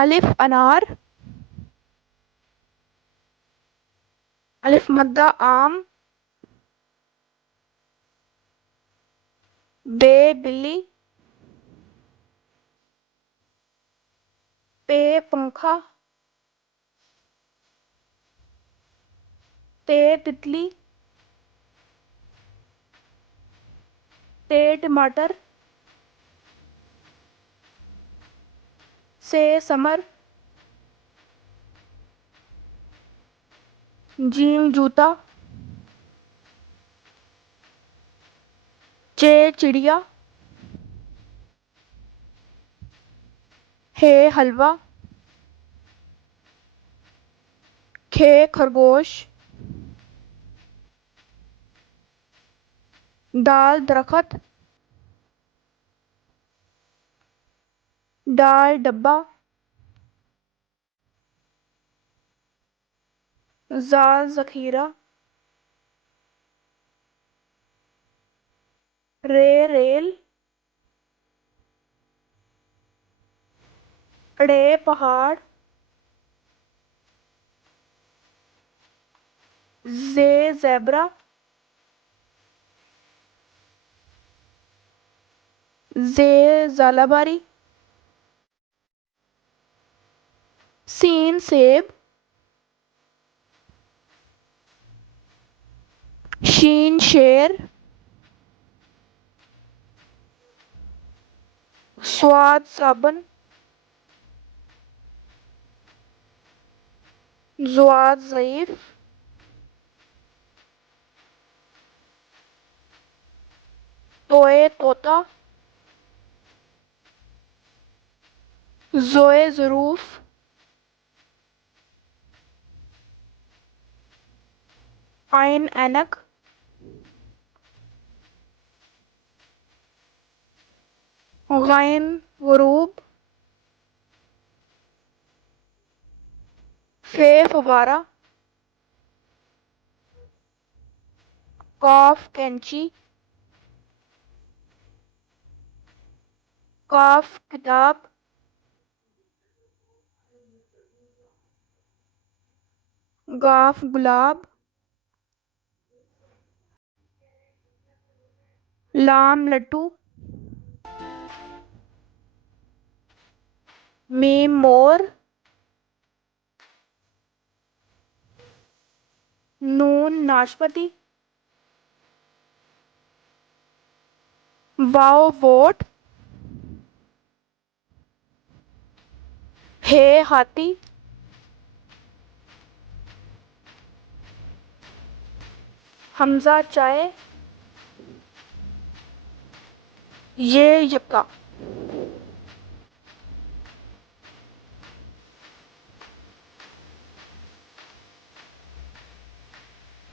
अलिफ अनार। अलिफ मद्दा आम। बे बिल्ली। पे पंखा। ते तितली। ते टमाटर। से समर। जीम जूता। चे चिड़िया। हे हलवा। खे खरगोश। दाल दरखत। डाल डब्बा। जाल जखीरा। रे रेल। अड़े पहाड़। जे ज़ेब्रा। जे ज़ालाबारी। सीन सेब। शीन शेर। स्वाद साबन। ज़ुआद ज़ईफ। तोए तोता। ज़ोए ज़रूफ। आइन ऐनक। गैन गुरूब। फे फवारा। कॉफ कैंची। काफ किताब। गाफ गुलाब। लाम लट्टू। मीम मोर। नून नाशपाती। Wow vote. हे हाथी। हमजा चाय। ये यक्का।